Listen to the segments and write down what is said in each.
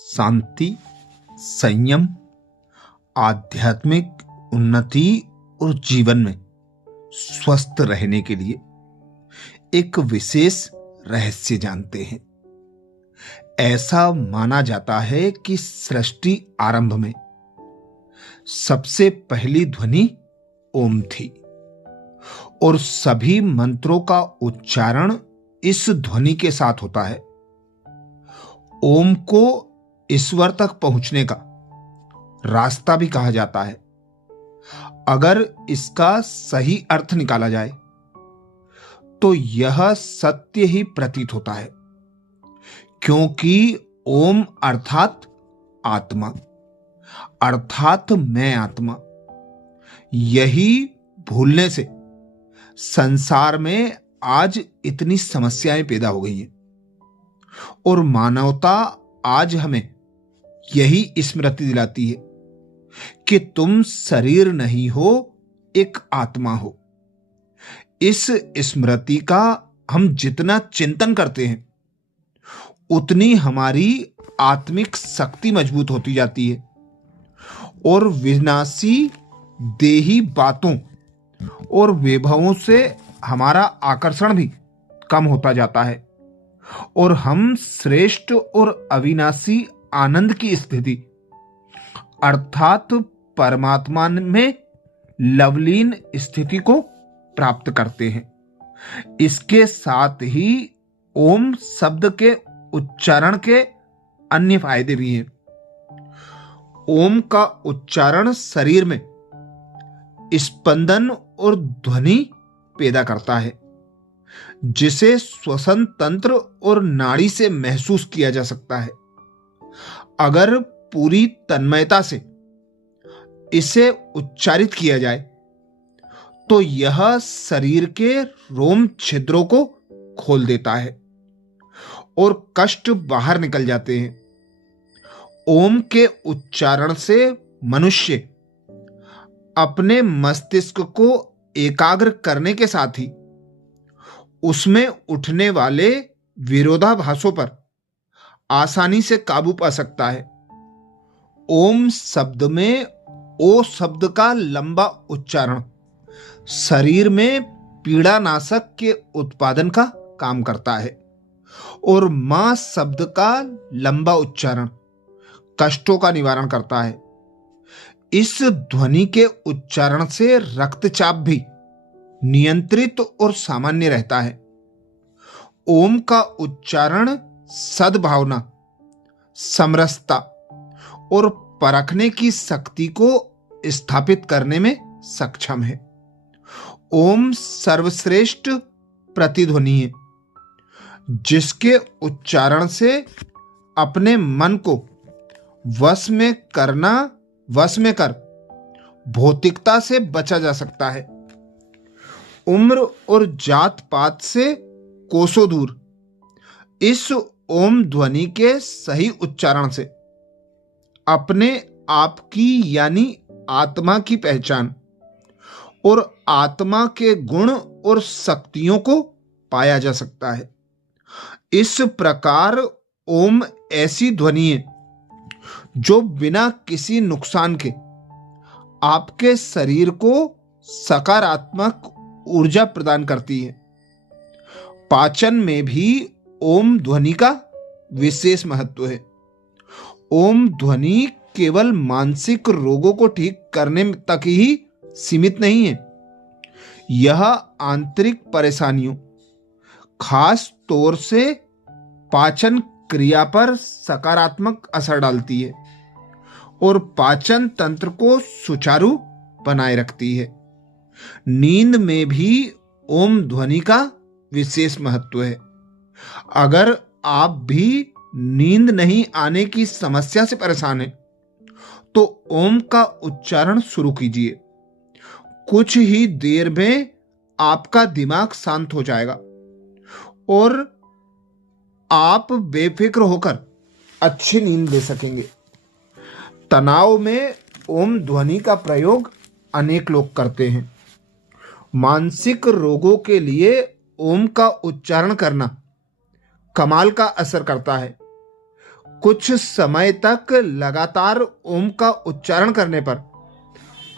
शांति, संयम, आध्यात्मिक उन्नति और जीवन में स्वस्थ रहने के लिए एक विशेष रहस्य जानते हैं। ऐसा माना जाता है कि सृष्टि आरंभ में सबसे पहली ध्वनि ओम थी और सभी मंत्रों का उच्चारण इस ध्वनि के साथ होता है। ओम को ईश्वर तक पहुंचने का रास्ता भी कहा जाता है। अगर इसका सही अर्थ निकाला जाए तो यह सत्य ही प्रतीत होता है, क्योंकि ओम अर्थात आत्मा, अर्थात मैं आत्मा। यही भूलने से संसार में आज इतनी समस्याएं पैदा हो गई हैं और मानवता आज हमें यही स्मृति दिलाती है कि तुम शरीर नहीं हो, एक आत्मा हो। इस स्मृति का हम जितना चिंतन करते हैं उतनी हमारी आत्मिक शक्ति मजबूत होती जाती है और विनाशी देही बातों और वैभवों से हमारा आकर्षण भी कम होता जाता है और हम श्रेष्ठ और अविनाशी आनंद की स्थिति अर्थात परमात्मा में लवलीन स्थिति को प्राप्त करते हैं। इसके साथ ही ओम शब्द के उच्चारण के अन्य फायदे भी हैं। ओम का उच्चारण शरीर में स्पंदन और ध्वनि पैदा करता है, जिसे श्वसन तंत्र और नाड़ी से महसूस किया जा सकता है। अगर पूरी तन्मयता से इसे उच्चारित किया जाए तो यह शरीर के रोम छिद्रों को खोल देता है और कष्ट बाहर निकल जाते हैं। ओम के उच्चारण से मनुष्य अपने मस्तिष्क को एकाग्र करने के साथ ही उसमें उठने वाले विरोधाभासों पर आसानी से काबू पा सकता है। ओम शब्द में ओ शब्द का लंबा उच्चारण शरीर में पीड़ानाशक के उत्पादन का काम करता है और मां शब्द का लंबा उच्चारण कष्टों का निवारण करता है। इस ध्वनि के उच्चारण से रक्तचाप भी नियंत्रित और सामान्य रहता है। ओम का उच्चारण सद्भावना, समरसता और परखने की शक्ति को स्थापित करने में सक्षम है। ओम सर्वश्रेष्ठ प्रतिध्वनि है, जिसके उच्चारण से अपने मन को वश में कर भौतिकता से बचा जा सकता है। उम्र और जात पात से कोसों दूर इस ओम ध्वनि के सही उच्चारण से अपने आप की यानी आत्मा की पहचान और आत्मा के गुण और शक्तियों को पाया जा सकता है। इस प्रकार ओम ऐसी ध्वनि है जो बिना किसी नुकसान के आपके शरीर को सकारात्मक ऊर्जा प्रदान करती है। पाचन में भी ओम ध्वनि का विशेष महत्व है। ओम ध्वनि केवल मानसिक रोगों को ठीक करने तक ही सीमित नहीं है। यह आंतरिक परेशानियों, खास तौर से पाचन क्रिया पर सकारात्मक असर डालती है और पाचन तंत्र को सुचारू बनाए रखती है। नींद में भी ओम ध्वनि का विशेष महत्व है। अगर आप भी नींद नहीं आने की समस्या से परेशान हैं तो ओम का उच्चारण शुरू कीजिए। कुछ ही देर में आपका दिमाग शांत हो जाएगा और आप बेफिक्र होकर अच्छी नींद ले सकेंगे। तनाव में ओम ध्वनि का प्रयोग अनेक लोग करते हैं। मानसिक रोगों के लिए ओम का उच्चारण करना कमाल का असर करता है। कुछ समय तक लगातार ओम का उच्चारण करने पर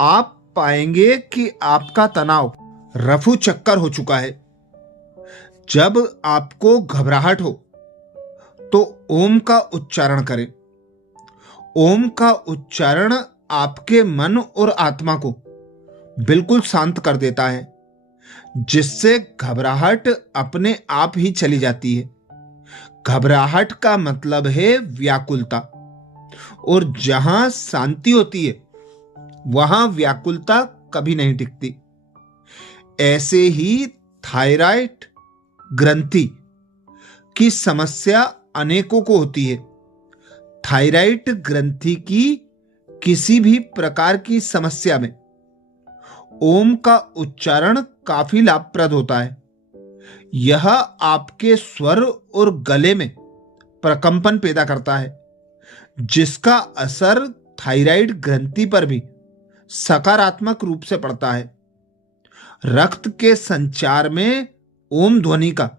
आप पाएंगे कि आपका तनाव रफू चक्कर हो चुका है। जब आपको घबराहट हो तो ओम का उच्चारण करें। ओम का उच्चारण आपके मन और आत्मा को बिल्कुल शांत कर देता है, जिससे घबराहट अपने आप ही चली जाती है। घबराहट का मतलब है व्याकुलता, और जहां शांति होती है वहां व्याकुलता कभी नहीं टिकती। ऐसे ही थायराइड ग्रंथि की समस्या अनेकों को होती है। थायराइड ग्रंथि की किसी भी प्रकार की समस्या में ओम का उच्चारण काफी लाभप्रद होता है। यह आपके स्वर और गले में प्रकंपन पैदा करता है, जिसका असर थायराइड ग्रंथि पर भी सकारात्मक रूप से पड़ता है। रक्त के संचार में ओम ध्वनि का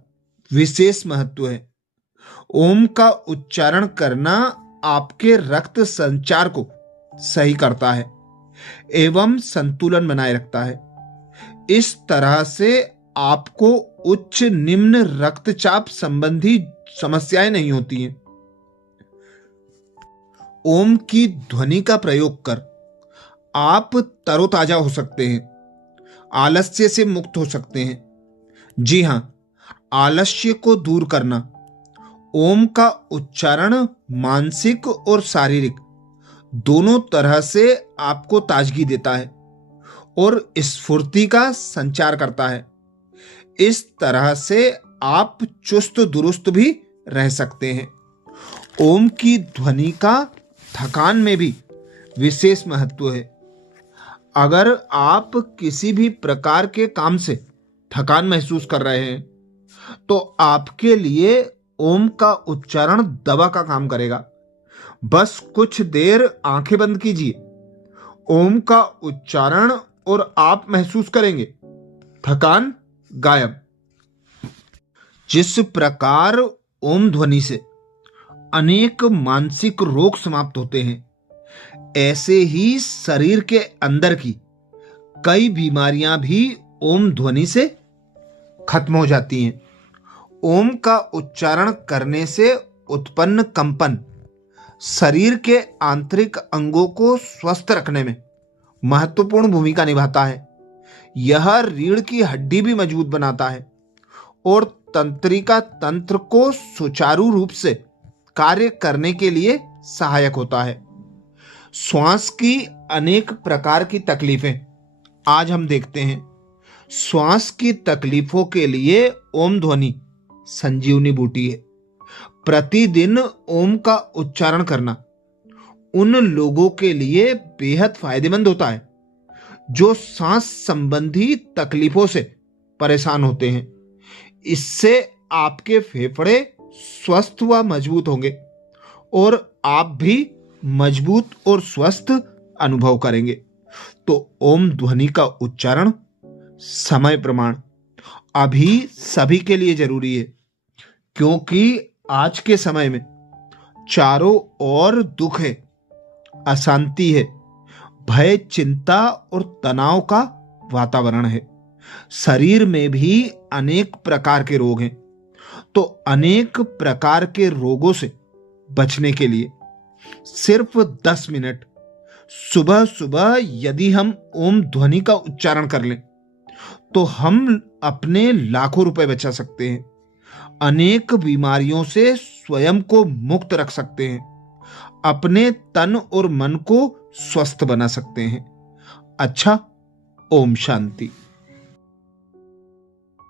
विशेष महत्व है। ओम का उच्चारण करना आपके रक्त संचार को सही करता है एवं संतुलन बनाए रखता है। इस तरह से आपको उच्च निम्न रक्तचाप संबंधी समस्याएं नहीं होती हैं। ओम की ध्वनि का प्रयोग कर आप तरोताजा हो सकते हैं, आलस्य से मुक्त हो सकते हैं। जी हां, आलस्य को दूर करना। ओम का उच्चारण मानसिक और शारीरिक दोनों तरह से आपको ताजगी देता है और स्फूर्ति का संचार करता है। इस तरह से आप चुस्त दुरुस्त भी रह सकते हैं। ओम की ध्वनि का थकान में भी विशेष महत्व है। अगर आप किसी भी प्रकार के काम से थकान महसूस कर रहे हैं तो आपके लिए ओम का उच्चारण दवा का काम करेगा। बस कुछ देर आंखें बंद कीजिए, ओम का उच्चारण, और आप महसूस करेंगे थकान गायब। जिस प्रकार ओम ध्वनि से अनेक मानसिक रोग समाप्त होते हैं, ऐसे ही शरीर के अंदर की कई बीमारियां भी ओम ध्वनि से खत्म हो जाती हैं। ओम का उच्चारण करने से उत्पन्न कंपन शरीर के आंतरिक अंगों को स्वस्थ रखने में महत्वपूर्ण भूमिका निभाता है। यह रीढ़ की हड्डी भी मजबूत बनाता है और तंत्रिका तंत्र को सुचारू रूप से कार्य करने के लिए सहायक होता है। श्वास की अनेक प्रकार की तकलीफें आज हम देखते हैं। श्वास की तकलीफों के लिए ओम ध्वनि संजीवनी बूटी है। प्रतिदिन ओम का उच्चारण करना उन लोगों के लिए बेहद फायदेमंद होता है जो सांस संबंधी तकलीफों से परेशान होते हैं। इससे आपके फेफड़े स्वस्थ व मजबूत होंगे और आप भी मजबूत और स्वस्थ अनुभव करेंगे। तो ओम ध्वनि का उच्चारण समय प्रमाण अभी सभी के लिए जरूरी है, क्योंकि आज के समय में चारों ओर दुख है, अशांति है, भय, चिंता और तनाव का वातावरण है। शरीर में भी अनेक प्रकार के रोग हैं। तो अनेक प्रकार के रोगों से बचने के लिए सिर्फ 10 मिनट सुबह सुबह यदि हम ओम ध्वनि का उच्चारण कर लें तो हम अपने लाखों रुपए बचा सकते हैं, अनेक बीमारियों से स्वयं को मुक्त रख सकते हैं, अपने तन और मन को स्वस्थ बना सकते हैं। अच्छा, ओम शांति।